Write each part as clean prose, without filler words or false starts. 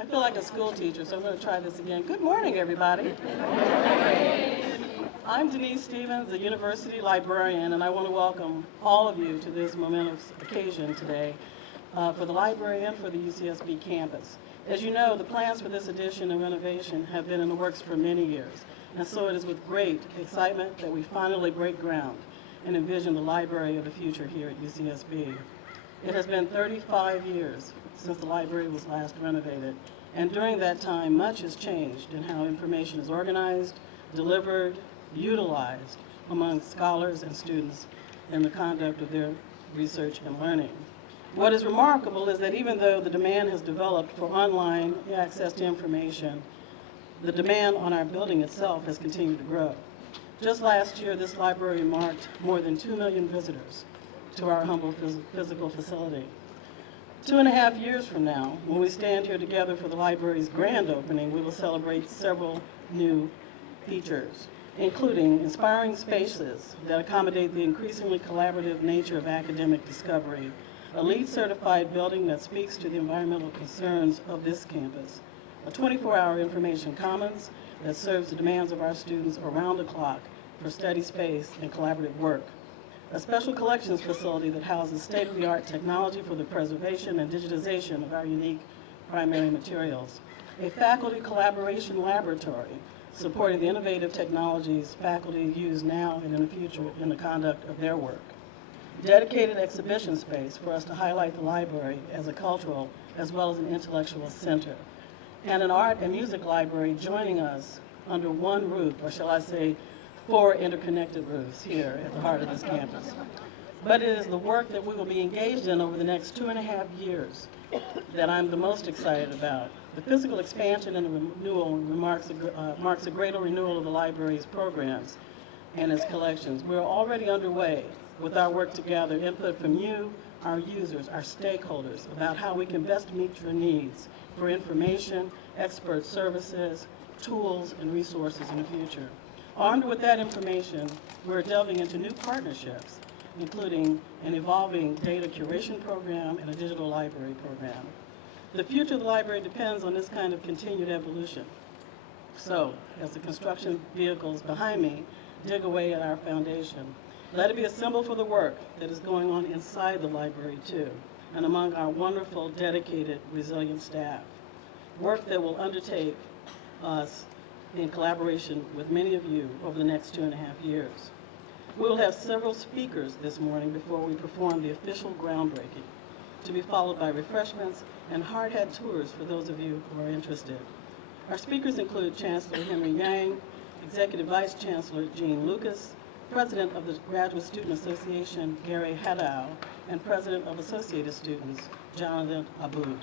I feel like a school teacher, so I'm going to try this again. Good morning, everybody. I'm Denise Stevens, a university librarian, and I want to welcome all of you to this momentous occasion today for the library and for the UCSB campus. As you know, the plans for this edition and renovation have been in the works for many years, and so it is with great excitement that we finally break ground and envision the library of the future here at UCSB. It has been 35 years since the library was last renovated, and during that time, much has changed in how information is organized, delivered, utilized among scholars and students in the conduct of their research and learning. What is remarkable is that even though the demand has developed for online access to information, the demand on our building itself has continued to grow. Just last year, this library marked more than 2 million visitors to our humble physical facility. 2.5 years from now, when we stand here together for the library's grand opening, we will celebrate several new features, including inspiring spaces that accommodate the increasingly collaborative nature of academic discovery, a LEED certified building that speaks to the environmental concerns of this campus, a 24-hour information commons that serves the demands of our students around the clock for study space and collaborative work, a special collections facility that houses state-of-the-art technology for the preservation and digitization of our unique primary materials, a faculty collaboration laboratory supporting the innovative technologies faculty use now and in the future in the conduct of their work, dedicated exhibition space for us to highlight the library as a cultural as well as an intellectual center, and an art and music library joining us under one roof, or shall I say, 4 interconnected roofs here at the heart of this campus. But it is the work that we will be engaged in over the next 2.5 years that I'm the most excited about. The physical expansion and the renewal marks a greater renewal of the library's programs and its collections. We're already underway with our work to gather input from you, our users, our stakeholders, about how we can best meet your needs for information, expert services, tools, and resources in the future. Armed with that information, we're delving into new partnerships, including an evolving data curation program and a digital library program. The future of the library depends on this kind of continued evolution. So, as the construction vehicles behind me dig away at our foundation, let it be a symbol for the work that is going on inside the library too, and among our wonderful, dedicated, resilient staff. Work that will undertake us in collaboration with many of you over the next 2.5 years. We will have several speakers this morning before we perform the official groundbreaking, to be followed by refreshments and hard hat tours for those of you who are interested. Our speakers include Chancellor Henry Yang, Executive Vice Chancellor Jean Lucas, President of the Graduate Student Association Gary Haddow, and President of Associated Students Jonathan Abboud.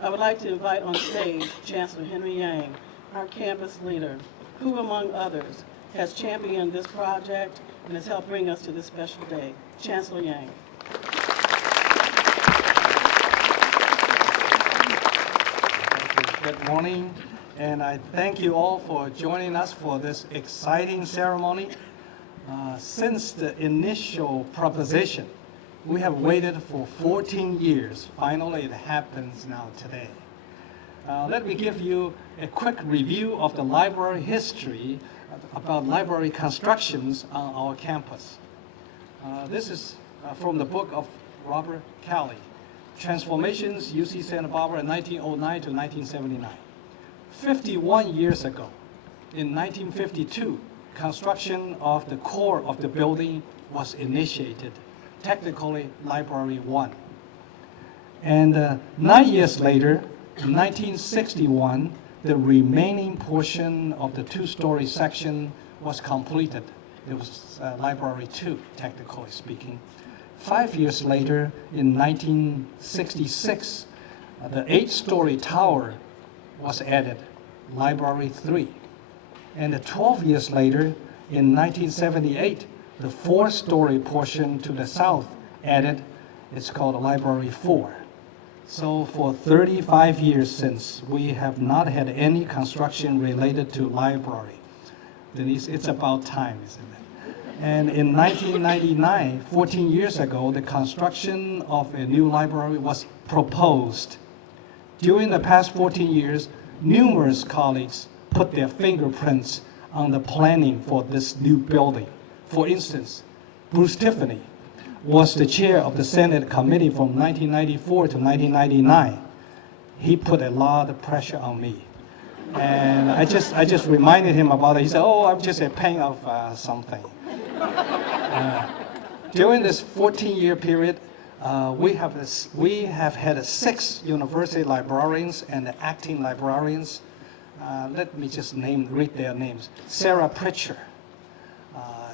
I would like to invite on stage Chancellor Henry Yang, our campus leader, who, among others, has championed this project and has helped bring us to this special day. Chancellor Yang. Good morning, and I thank you all for joining us for this exciting ceremony. Since the initial proposition, we have waited for 14 years. Finally, it happens now today. Let me give you a quick review of the library history about library constructions on our campus. This is from the book of Robert Kelly, Transformations, UC Santa Barbara, 1909 to 1979. 51 years ago, in 1952, construction of the core of the building was initiated, technically Library 1. And 9 years later, in 1961, the remaining portion of the 2-story section was completed. It was Library 2, technically speaking. 5 years later, in 1966, the 8-story tower was added, Library 3. And 12 years later, in 1978, the 4-story portion to the south added, it's called Library 4. So for 35 years since, we have not had any construction related to library. Denise, it's about time, isn't it? And in 1999, 14 years ago, the construction of a new library was proposed. During the past 14 years, numerous colleagues put their fingerprints on the planning for this new building. For instance, Bruce Tiffany was the chair of the Senate committee from 1994 to 1999. He put a lot of pressure on me. And I just reminded him about it. He said, oh, I'm just a pain of something. During this 14-year period, we have had 6 university librarians and acting librarians. Let me just read their names. Sarah Pritchard,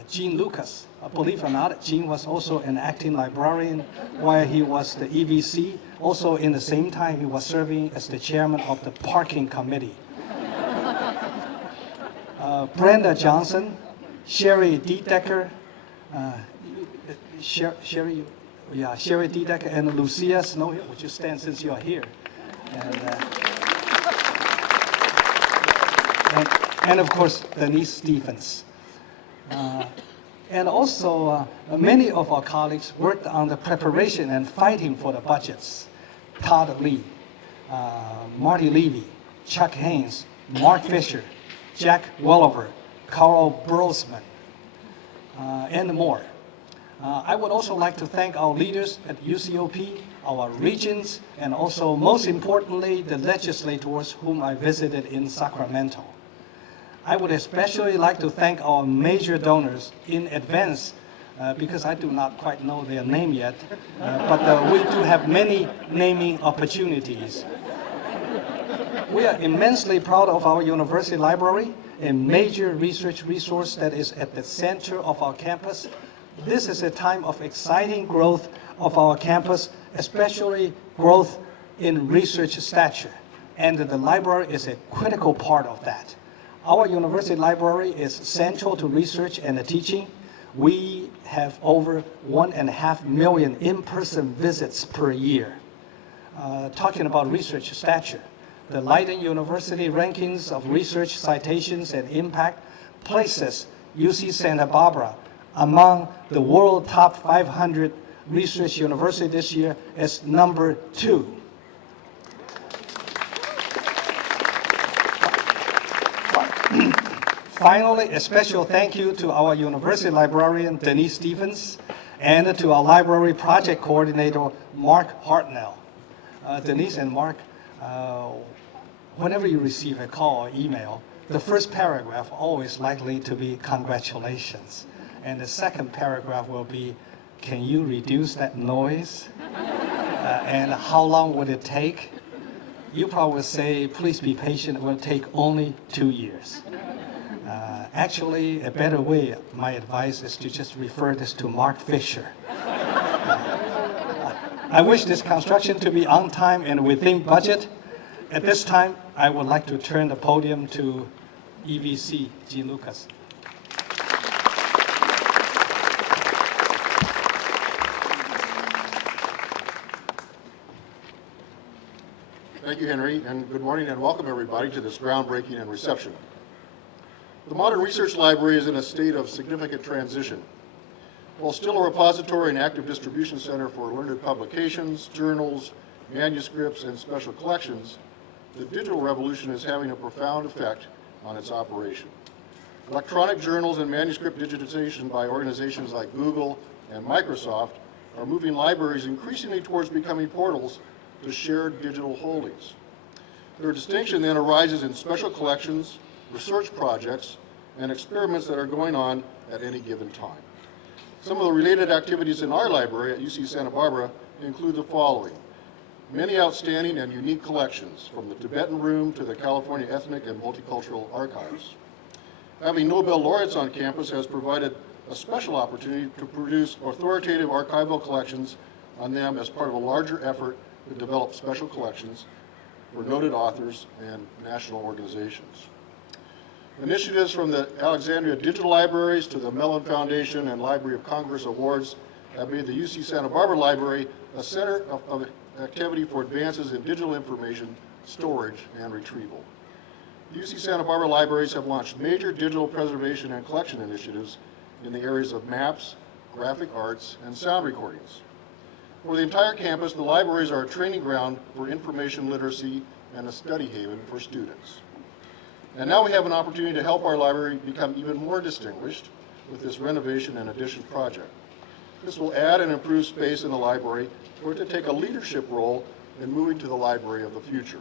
Gene Lucas. Believe it or not, Gene was also an acting librarian while he was the EVC. Also, in the same time, he was serving as the chairman of the parking committee. Brenda Johnson, Sherry Dedecker, Sherry Dedecker, and Lucia Snow. Would you stand since you are here? And of course, Denise Stephens. And also, many of our colleagues worked on the preparation and fighting for the budgets. Todd Lee, Marty Levy, Chuck Haynes, Mark Fisher, Jack Welliver, Carl Brosman, and more. I would also like to thank our leaders at UCOP, our regents, and also, most importantly, the legislators whom I visited in Sacramento. I would especially like to thank our major donors in advance because I do not quite know their name yet, but we do have many naming opportunities. We are immensely proud of our university library, a major research resource that is at the center of our campus. This is a time of exciting growth of our campus, especially growth in research stature, and the library is a critical part of that. Our university library is central to research and teaching. We have over 1.5 million in-person visits per year. Talking about research stature, the Leiden University rankings of research citations and impact places UC Santa Barbara among the world top 500 research university this year as number 2. Finally, a special thank you to our university librarian, Denise Stephens, and to our library project coordinator, Mark Hartnell. Denise and Mark, whenever you receive a call or email, the first paragraph always likely to be congratulations. And the second paragraph will be, can you reduce that noise? And how long would it take? You probably say, please be patient, it will take only 2 years. Actually, a better way, my advice is to just refer this to Mark Fisher. I wish this construction to be on time and within budget. At this time, I would like to turn the podium to EVC, Gene Lucas. Thank you, Henry, and good morning and welcome everybody to this groundbreaking and reception. The modern research library is in a state of significant transition. While still a repository and active distribution center for learned publications, journals, manuscripts, and special collections, the digital revolution is having a profound effect on its operation. Electronic journals and manuscript digitization by organizations like Google and Microsoft are moving libraries increasingly towards becoming portals to shared digital holdings. Their distinction then arises in special collections, research projects, and experiments that are going on at any given time. Some of the related activities in our library at UC Santa Barbara include the following. Many outstanding and unique collections, from the Tibetan Room to the California Ethnic and Multicultural Archives. Having Nobel laureates on campus has provided a special opportunity to produce authoritative archival collections on them as part of a larger effort to develop special collections for noted authors and national organizations. Initiatives from the Alexandria Digital Libraries to the Mellon Foundation and Library of Congress Awards have made the UC Santa Barbara Library a center of activity for advances in digital information, storage, and retrieval. The UC Santa Barbara Libraries have launched major digital preservation and collection initiatives in the areas of maps, graphic arts, and sound recordings. For the entire campus, the libraries are a training ground for information literacy and a study haven for students. And now we have an opportunity to help our library become even more distinguished with this renovation and addition project. This will add and improve space in the library for it to take a leadership role in moving to the library of the future.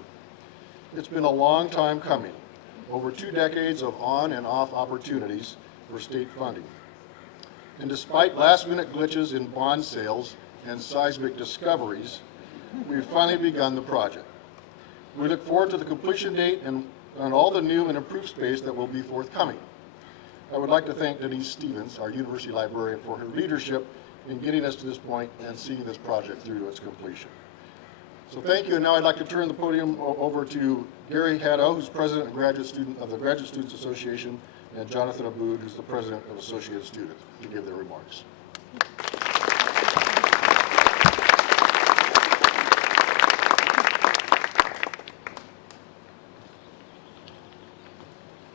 It's been a long time coming, over 2 decades of on and off opportunities for state funding. And despite last-minute glitches in bond sales and seismic discoveries, we've finally begun the project. We look forward to the completion date and all the new and improved space that will be forthcoming. I would like to thank Denise Stevens, our university librarian, for her leadership in getting us to this point and seeing this project through to its completion. So thank you, and now I'd like to turn the podium over to Gary Haddow, who's president and graduate student of the Graduate Students Association, and Jonathan Abboud, who's the president of Associated Students, to give their remarks.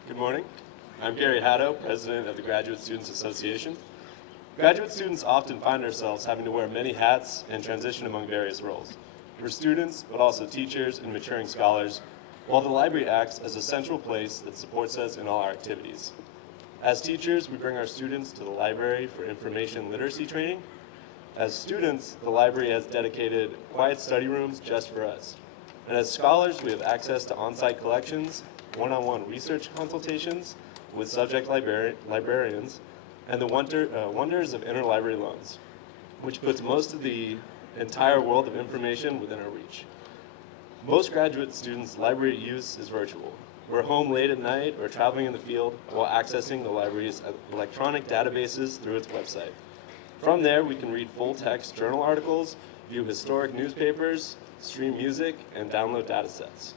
Good morning. I'm Gary Haddow, president of the Graduate Students Association. Graduate students often find ourselves having to wear many hats and transition among various roles. We're students, but also teachers and maturing scholars, while the library acts as a central place that supports us in all our activities. As teachers, we bring our students to the library for information literacy training. As students, the library has dedicated quiet study rooms just for us. And as scholars, we have access to on-site collections, one-on-one research consultations with subject librarians, and the wonders of interlibrary loans, which puts most of the entire world of information within our reach. Most graduate students' library use is virtual. We're home late at night or traveling in the field while accessing the library's electronic databases through its website. From there, we can read full-text journal articles, view historic newspapers, stream music, and download data sets.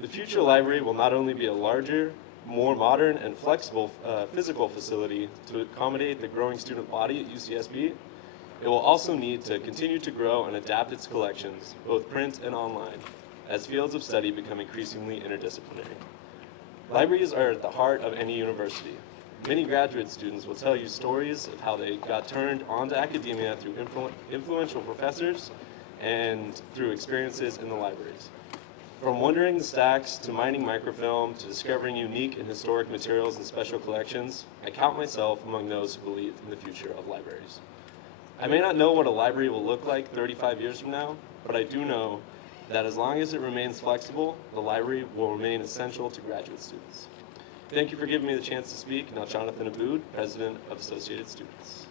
The future library will not only be a larger, more modern and flexible physical facility to accommodate the growing student body at UCSB, it will also need to continue to grow and adapt its collections, both print and online, as fields of study become increasingly interdisciplinary. Libraries are at the heart of any university. Many graduate students will tell you stories of how they got turned onto academia through influential professors and through experiences in the libraries. From wandering the stacks to mining microfilm to discovering unique and historic materials and special collections, I count myself among those who believe in the future of libraries. I may not know what a library will look like 35 years from now, but I do know that as long as it remains flexible, the library will remain essential to graduate students. Thank you for giving me the chance to speak. Now, Jonathan Abboud, president of Associated Students.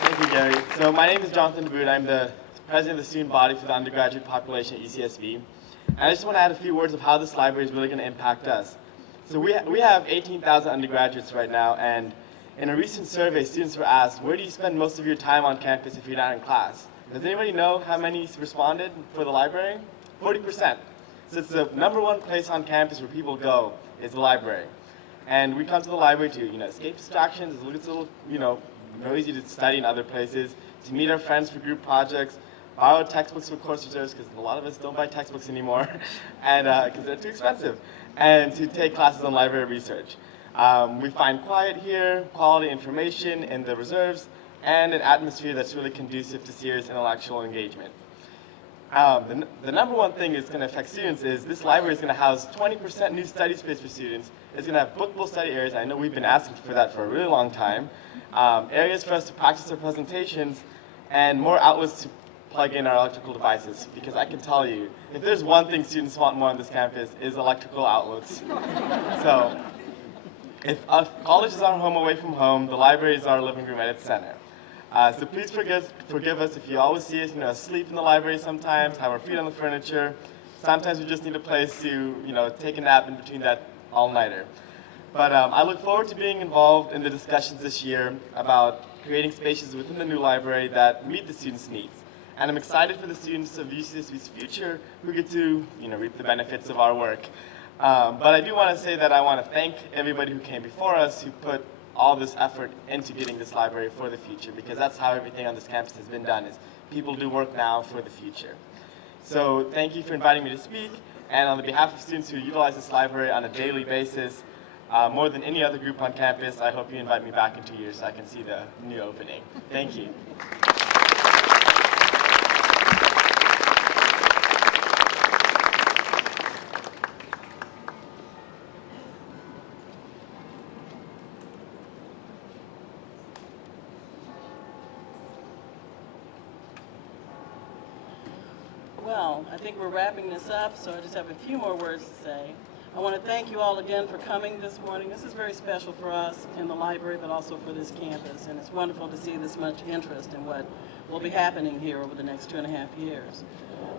Thank you, Gary. So my name is Jonathan Abboud. I'm the president of the student body for the undergraduate population at UCSB. And I just want to add a few words of how this library is really going to impact us. So we have 18,000 undergraduates right now, and in a recent survey, students were asked, where do you spend most of your time on campus if you're not in class? Does anybody know how many responded for the library? 40%. So it's the #1 place on campus where people go is the library. And we come to the library to, escape distractions, it's a little, noisy to study in other places, to meet our friends for group projects, borrow textbooks for course reserves, because a lot of us don't buy textbooks anymore, and because they're too expensive, and to take classes on library research. We find quiet here, quality information in the reserves, and an atmosphere that's really conducive to serious intellectual engagement. The #1 thing that's going to affect students is this library is going to house 20% new study space for students. It's going to have bookable study areas. I know we've been asking for that for a really long time. Areas for us to practice our presentations, and more outlets to plug in our electrical devices. Because I can tell you, if there's one thing students want more on this campus, is electrical outlets. So if college is our home away from home, the library is our living room at its center. So please forgive us if you always see us, asleep in the library sometimes, have our feet on the furniture. Sometimes we just need a place to, take a nap in between that all-nighter. But I look forward to being involved in the discussions this year about creating spaces within the new library that meet the students' needs. And I'm excited for the students of UCSB's future who get to, reap the benefits of our work. But I do want to say that I want to thank everybody who came before us, who put all this effort into getting this library for the future, because that's how everything on this campus has been done, is people do work now for the future. So thank you for inviting me to speak, and on the behalf of students who utilize this library on a daily basis, More than any other group on campus, I hope you invite me back in 2 years so I can see the new opening. Thank you. Well, I think we're wrapping this up, so I just have a few more words to say. I want to thank you all again for coming this morning. This is very special for us in the library, but also for this campus, and it's wonderful to see this much interest in what will be happening here over the next 2.5 years.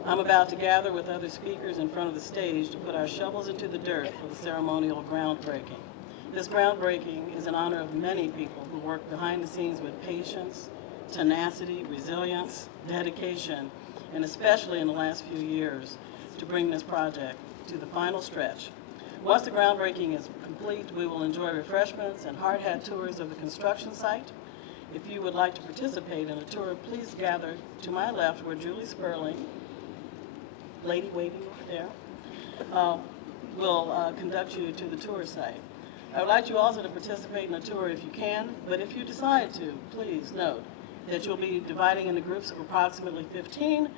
I'm about to gather with other speakers in front of the stage to put our shovels into the dirt for the ceremonial groundbreaking. This groundbreaking is in honor of many people who work behind the scenes with patience, tenacity, resilience, dedication, and especially in the last few years, to bring this project to the final stretch. Once the groundbreaking is complete, we will enjoy refreshments and hard hat tours of the construction site. If you would like to participate in a tour, please gather to my left where Julie Sperling, lady waving over there, will conduct you to the tour site. I would like you also to participate in a tour if you can, but if you decide to, please note that you'll be dividing into groups of approximately 15,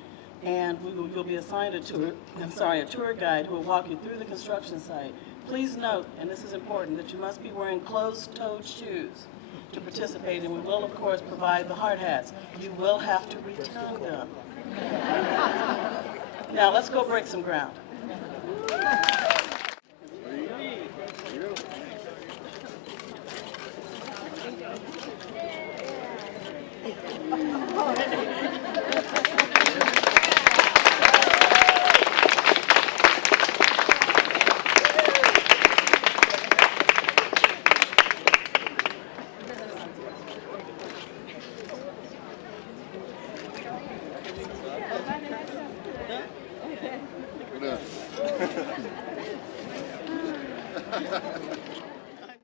and you'll be assigned a tour guide who will walk you through the construction site. Please note, and this is important, that you must be wearing closed-toed shoes to participate, and we will, of course, provide the hard hats. You will have to return them. Now, let's go break some ground.